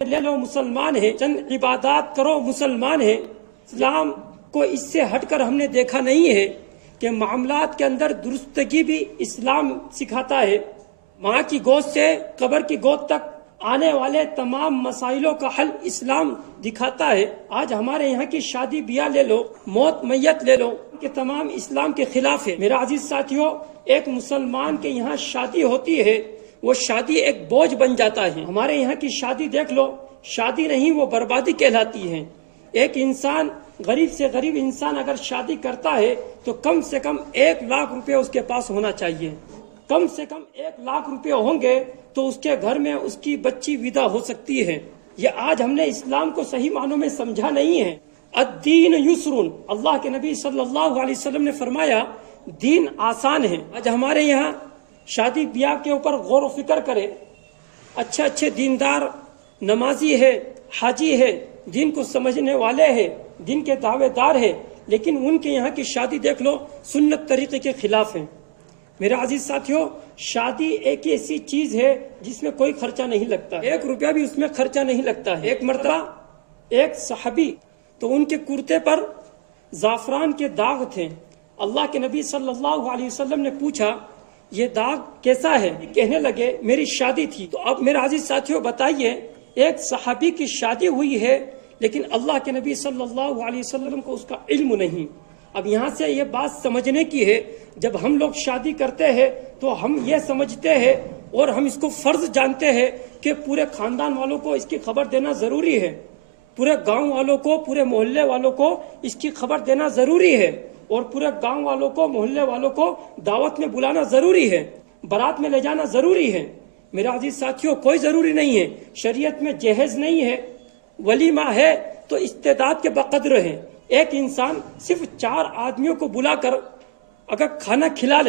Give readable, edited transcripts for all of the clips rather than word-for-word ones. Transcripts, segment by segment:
لے لو مسلمان ہے، چند عبادات کرو مسلمان ہے۔ اسلام کو اس سے ہٹ کر ہم نے دیکھا نہیں ہے کہ معاملات کے اندر درستگی بھی اسلام سکھاتا ہے۔ ماں کی گود سے قبر کی گود تک آنے والے تمام مسائلوں کا حل اسلام دکھاتا ہے۔ آج ہمارے یہاں کی شادی بیاہ لے لو، موت میت لے لو، کہ تمام اسلام کے خلاف ہے۔ میرا عزیز ساتھیوں، ایک مسلمان کے یہاں شادی ہوتی ہے، وہ شادی ایک بوجھ بن جاتا ہے۔ ہمارے یہاں کی شادی دیکھ لو، شادی نہیں وہ بربادی کہلاتی ہے۔ ایک انسان، غریب سے غریب انسان اگر شادی کرتا ہے تو کم سے کم 1 لاکھ روپے اس کے پاس ہونا چاہیے۔ کم سے کم 1 لاکھ روپے ہوں گے تو اس کے گھر میں اس کی بچی ودا ہو سکتی ہے۔ یہ آج ہم نے اسلام کو صحیح معنوں میں سمجھا نہیں ہے۔ الدین یسرن، اللہ کے نبی صلی اللہ علیہ وسلم نے فرمایا دین آسان ہے۔ آج ہمارے یہاں شادی بیاہ کے اوپر غور و فکر کرے، اچھے اچھے دیندار، نمازی ہے، حاجی ہے، دین کو سمجھنے والے ہیں، دین کے دعوے دار ہیں، لیکن ان کے یہاں کی شادی دیکھ لو سنت طریقے کے خلاف ہے۔ میرے عزیز ساتھیوں، شادی ایک ایسی چیز ہے جس میں کوئی خرچہ نہیں لگتا، 1 روپیہ بھی اس میں خرچہ نہیں لگتا ہے۔ ایک مرتبہ ایک صحابی، تو ان کے کرتے پر زعفران کے داغ تھے۔ اللہ کے نبی صلی اللہ علیہ وسلم نے پوچھا یہ داغ کیسا ہے؟ کہنے لگے میری شادی تھی۔ تو اب میرے عزیز ساتھیوں بتائیے، ایک صحابی کی شادی ہوئی ہے لیکن اللہ کے نبی صلی اللہ علیہ وسلم کو اس کا علم نہیں۔ اب یہاں سے یہ بات سمجھنے کی ہے، جب ہم لوگ شادی کرتے ہیں تو ہم یہ سمجھتے ہیں اور ہم اس کو فرض جانتے ہیں کہ پورے خاندان والوں کو اس کی خبر دینا ضروری ہے، پورے گاؤں والوں کو، پورے محلے والوں کو اس کی خبر دینا ضروری ہے، اور پورے گاؤں والوں کو، محلے والوں کو دعوت میں بلانا ضروری ہے، بارات میں لے جانا ضروری ہے۔ میرا عزیز ساتھیوں، کوئی ضروری نہیں ہے۔ شریعت میں جہیز نہیں ہے، ولیمہ ہے تو استعداد کے بقدر ہے۔ ایک انسان صرف 4 آدمیوں کو بلا کر اگر کھانا کھلا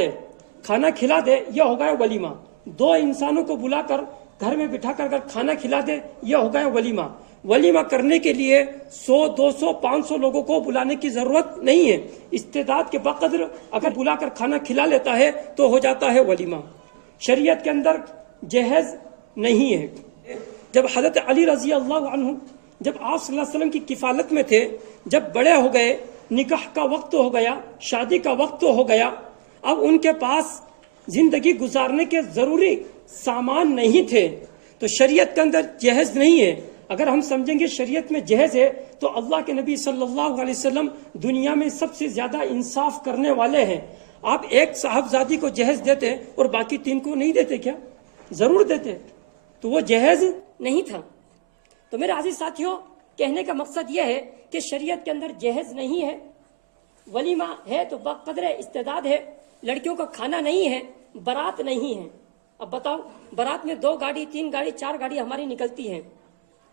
دے، یہ ہو گیا ولیمہ۔ 2 انسانوں کو بلا کر گھر میں بٹھا کر اگر کھانا کھلا دے، یہ ہو گیا ولیمہ۔ ولیمہ کرنے کے لیے 100، 200، 500 لوگوں کو بلانے کی ضرورت نہیں ہے۔ استعداد کے بقدر اگر بلا کر کھانا کھلا لیتا ہے تو ہو جاتا ہے ولیمہ۔ شریعت کے اندر جہیز نہیں ہے۔ جب حضرت علی رضی اللہ عنہ، جب آپ صلی اللہ علیہ وسلم کی کفالت میں تھے، جب بڑے ہو گئے، نکاح کا وقت ہو گیا، شادی کا وقت ہو گیا، اب ان کے پاس زندگی گزارنے کے ضروری سامان نہیں تھے، تو شریعت کے اندر جہیز نہیں ہے۔ اگر ہم سمجھیں گے شریعت میں جہیز ہے تو اللہ کے نبی صلی اللہ علیہ وسلم دنیا میں سب سے زیادہ انصاف کرنے والے ہیں۔ آپ ایک صاحبزادی کو جہیز دیتے اور باقی 3 کو نہیں دیتے کیا؟ ضرور دیتے، تو وہ جہیز نہیں تھا۔ تو میرے عزیز ساتھیوں، کہنے کا مقصد یہ ہے کہ شریعت کے اندر جہیز نہیں ہے، ولیمہ ہے تو بقدر استعداد ہے، لڑکیوں کا کھانا نہیں ہے، بارات نہیں ہے۔ اب بتاؤ، بارات میں 2 گاڑی، 3 گاڑی، 4 گاڑی ہماری نکلتی ہیں،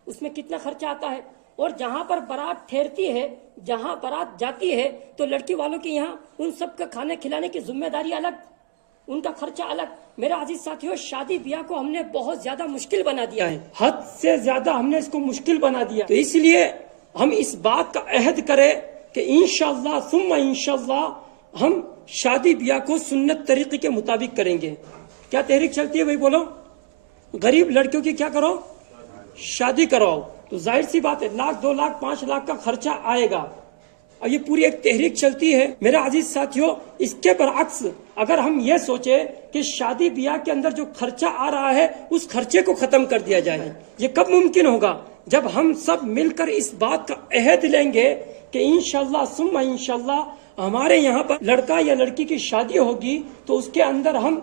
اس میں کتنا خرچہ آتا ہے؟ اور جہاں پر بارات ٹھہرتی ہے، جہاں بارات جاتی ہے، تو لڑکی والوں کے یہاں ان سب کا کھانے کھلانے کی ذمہ داری الگ، ان کا خرچہ الگ۔ میرا عزیز ساتھیوں، شادی بیاہ کو ہم نے بہت زیادہ مشکل بنا دیا ہے، حد سے زیادہ ہم نے اس کو مشکل بنا دیا۔ تو اس لیے ہم اس بات کا عہد کریں کہ انشاءاللہ ثم انشاءاللہ ہم شادی بیاہ کو سنت طریقے کے مطابق کریں گے۔ کیا تحریک چلتی ہے بھائی؟ بولو، غریب لڑکیوں کی کیا کرو؟ شادی کراؤ۔ تو ظاہر سی بات ہے 1 لاکھ، 2 لاکھ، 5 لاکھ کا خرچہ آئے گا، اور یہ پوری ایک تحریک چلتی ہے۔ میرا عزیز ساتھیوں، اس کے برعکس اگر ہم یہ سوچے کہ شادی بیاہ کے اندر جو خرچہ آ رہا ہے اس خرچے کو ختم کر دیا جائے، یہ کب ممکن ہوگا؟ جب ہم سب مل کر اس بات کا عہد لیں گے کہ انشاءاللہ ثم انشاءاللہ ہمارے یہاں پر لڑکا یا لڑکی کی شادی ہوگی تو اس کے اندر ہم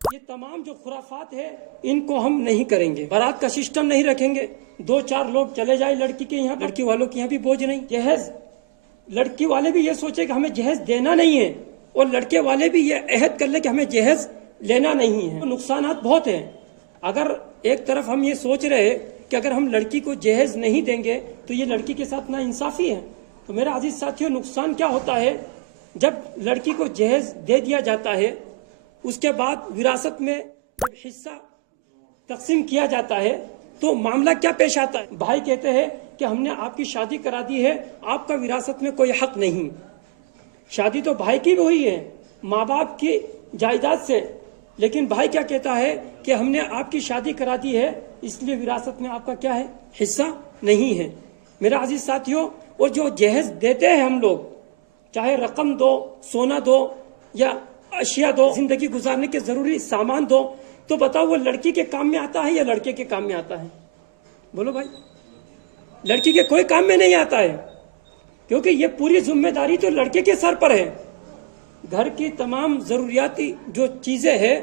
یہ تمام جو خرافات ہے ان کو ہم نہیں کریں گے، بارات کا سسٹم نہیں رکھیں گے، 2-4 لوگ چلے جائیں لڑکی کے یہاں، لڑکی والوں کے یہاں بھی بوجھ نہیں، جہیز لڑکی والے بھی یہ سوچے کہ ہمیں جہیز دینا نہیں ہے، اور لڑکے والے بھی یہ عہد کر لے کہ ہمیں جہیز لینا نہیں ہے۔ نقصانات بہت ہیں۔ اگر ایک طرف ہم یہ سوچ رہے ہیں کہ اگر ہم لڑکی کو جہیز نہیں دیں گے تو یہ لڑکی کے ساتھ نا انصافی ہے، تو میرا عزیز ساتھیوں، نقصان کیا ہوتا ہے؟ جب لڑکی کو جہیز دے دیا جاتا ہے، اس کے بعد وراثت میں جب حصہ تقسیم کیا جاتا ہے تو معاملہ کیا پیش آتا ہے؟ بھائی کہتے ہیں کہ ہم نے آپ کی شادی کرا دی ہے، آپ کا وراثت میں کوئی حق نہیں۔ شادی تو بھائی کی بھی ہوئی ہے ماں باپ کی جائیداد سے، لیکن بھائی کیا کہتا ہے کہ ہم نے آپ کی شادی کرا دی ہے، اس لیے وراثت میں آپ کا کیا ہے؟ حصہ نہیں ہے۔ میرا عزیز ساتھیوں، اور جو جہیز دیتے ہیں ہم لوگ، چاہے رقم دو، سونا دو یا اشیاء دو، زندگی گزارنے کے ضروری سامان دو، تو بتاؤ وہ لڑکی کے کام میں آتا ہے یا لڑکے کے کام میں آتا ہے؟ بولو بھائی، لڑکی کے کوئی کام میں نہیں آتا ہے، کیونکہ یہ پوری ذمہ داری تو لڑکے کے سر پر ہے۔ گھر کی تمام ضروریاتی جو چیزیں ہیں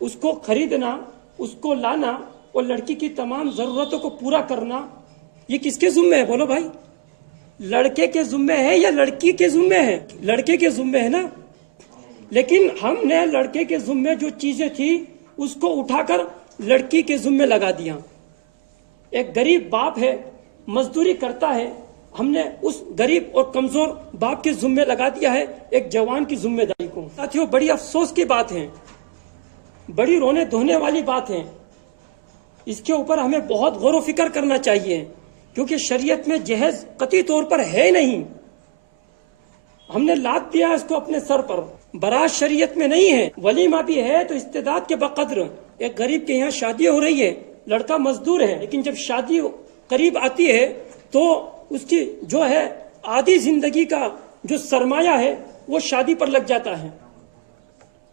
اس کو خریدنا، اس کو لانا اور لڑکی کی تمام ضرورتوں کو پورا کرنا، یہ کس کے ذمہ ہے؟ بولو بھائی، لڑکے کے ذمہ ہے یا لڑکی کے ذمہ ہے؟ لڑکے کے ذمہ ہے نا۔ لیکن ہم نے لڑکے کے ذمہ جو چیزیں تھی اس کو اٹھا کر لڑکی کے ذمہ لگا دیا۔ ایک غریب باپ ہے، مزدوری کرتا ہے، ہم نے اس غریب اور کمزور باپ کے ذمہ لگا دیا ہے ایک جوان کی ذمہ داری کو۔ ساتھیوں، بڑی افسوس کی بات ہے، بڑی رونے دھونے والی بات ہے، اس کے اوپر ہمیں بہت غور و فکر کرنا چاہیے، کیونکہ شریعت میں جہیز قطعی طور پر ہے نہیں، ہم نے لاد دیا اس کو اپنے سر پر۔ برات شریعت میں نہیں ہے، ولیمہ بھی ہے تو استعداد کے بقدر۔ ایک غریب کے یہاں شادی ہو رہی ہے، لڑکا مزدور ہے، لیکن جب شادی قریب آتی ہے تو اس کی جو ہے آدھی زندگی کا جو سرمایہ ہے وہ شادی پر لگ جاتا ہے،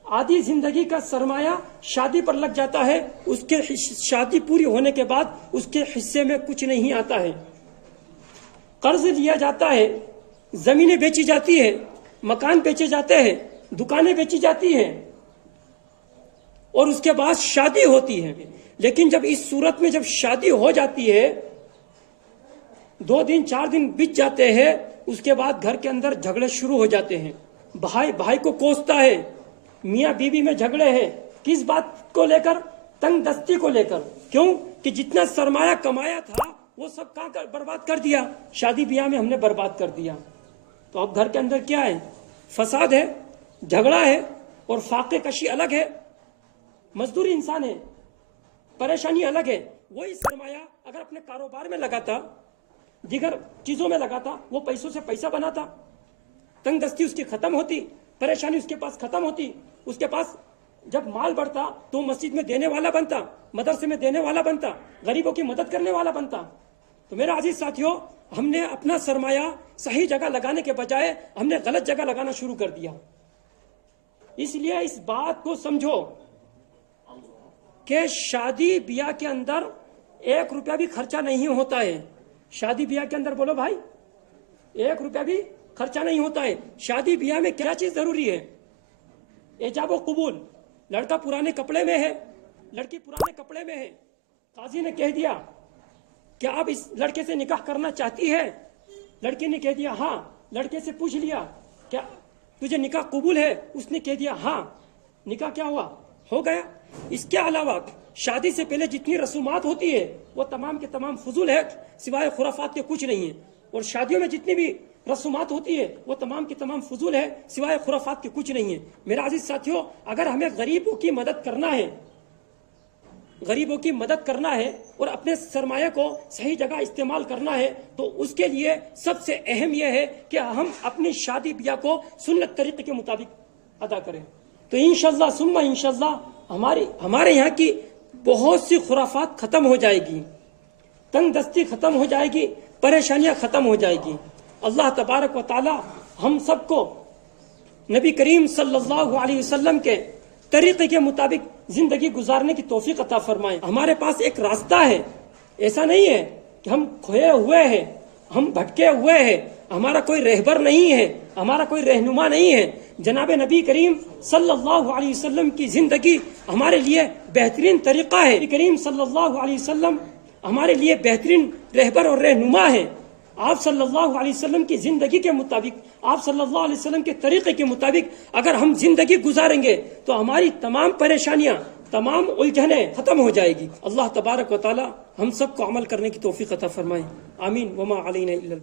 آدھی زندگی کا سرمایہ شادی پر لگ جاتا ہے۔ اس کے شادی پوری ہونے کے بعد اس کے حصے میں کچھ نہیں آتا ہے، قرض لیا جاتا ہے، زمینیں بیچی جاتی ہے، مکان بیچے جاتے ہیں، دکانیں بیچی جاتی ہیں، اور اس کے بعد شادی ہوتی ہے۔ لیکن جب اس صورت میں جب شادی ہو جاتی ہے، 2 دن 4 دن بیت جاتے ہیں، اس کے بعد گھر کے اندر جھگڑے شروع ہو جاتے ہیں، بھائی بھائی کو کوستا ہے، میاں بیوی میں جھگڑے ہیں، کس بات کو لے کر؟ تنگ دستی کو لے کر۔ کیوں کہ جتنا سرمایہ کمایا تھا وہ سب کہاں برباد کر دیا؟ شادی بیاہ میں ہم نے برباد کر دیا۔ تو اب گھر کے اندر کیا ہے؟ فساد ہے، جھگڑا ہے، اور فاقے کشی الگ ہے، مزدوری انسان ہے، پریشانی الگ ہے۔ وہی سرمایہ اگر اپنے کاروبار میں لگاتا، دیگر چیزوں میں لگاتا، وہ پیسوں سے پیسہ بناتا، تنگ دستی اس کی ختم ہوتی، پریشانی اس کے پاس ختم ہوتی، اس کے پاس جب مال بڑھتا تو مسجد میں دینے والا بنتا، مدرسے میں دینے والا بنتا، غریبوں کی مدد کرنے والا بنتا۔ تو میرا عزیز ساتھیوں، ہم نے اپنا سرمایہ صحیح جگہ لگانے کے بجائے ہم نے غلط جگہ لگانا شروع کر دیا۔ اس لیے اس بات کو سمجھو کہ شادی بیاہ کے اندر 1 روپیہ بھی خرچہ نہیں ہوتا ہے۔ شادی بیاہ کے اندر بولو بھائی، 1 روپیہ بھی خرچہ نہیں ہوتا ہے۔ شادی بیاہ میں کیا چیز ضروری ہے؟ ایجاب و قبول۔ لڑکا پرانے کپڑے میں ہے، لڑکی پرانے کپڑے میں ہے، قاضی نے کہہ دیا کہ آپ اس لڑکے سے نکاح کرنا چاہتی ہے؟ لڑکی نے کہہ دیا ہاں۔ لڑکے سے پوچھ لیا کیا تجھے نکاح قبول ہے؟ اس نے کہہ دیا ہاں۔ نکاح کیا ہوا؟ ہو گیا۔ اس کے علاوہ شادی سے پہلے جتنی رسومات ہوتی ہے وہ تمام کے تمام فضول ہے، سوائے خرافات کے کچھ نہیں ہے۔ اور شادیوں میں جتنی بھی رسومات ہوتی ہے وہ تمام کی تمام فضول ہے، سوائے خرافات کے کچھ نہیں ہے۔ میرا عزیز ساتھیوں، اگر ہمیں غریبوں کی مدد کرنا ہے، غریبوں کی مدد کرنا ہے اور اپنے سرمایہ کو صحیح جگہ استعمال کرنا ہے، تو اس کے لیے سب سے اہم یہ ہے کہ ہم اپنی شادی بیاہ کو سنت طریقے کے مطابق ادا کریں۔ تو انشاءاللہ ثم انشاءاللہ ہمارے یہاں کی بہت سی خرافات ختم ہو جائے گی، تنگ دستی ختم ہو جائے گی، پریشانیاں ختم ہو جائے گی۔ اللہ تبارک و تعالی ہم سب کو نبی کریم صلی اللہ علیہ وسلم کے طریقے کے مطابق زندگی گزارنے کی توفیق عطا فرمائے۔ ہمارے پاس ایک راستہ ہے، ایسا نہیں ہے کہ ہم کھوئے ہوئے ہیں، ہم بھٹکے ہوئے ہیں، ہمارا کوئی رہبر نہیں ہے، ہمارا کوئی رہنما نہیں ہے۔ جناب نبی کریم صلی اللہ علیہ وسلم کی زندگی ہمارے لیے بہترین طریقہ ہے۔ نبی کریم صلی اللہ علیہ وسلم ہمارے لیے بہترین رہبر اور رہنما ہے۔ آپ صلی اللہ علیہ وسلم کی زندگی کے مطابق، آپ صلی اللہ علیہ وسلم کے طریقے کے مطابق اگر ہم زندگی گزاریں گے تو ہماری تمام پریشانیاں، تمام الجھنیں ختم ہو جائے گی۔ اللہ تبارک و تعالی ہم سب کو عمل کرنے کی توفیق عطا فرمائے۔ آمین۔ وما علینا الا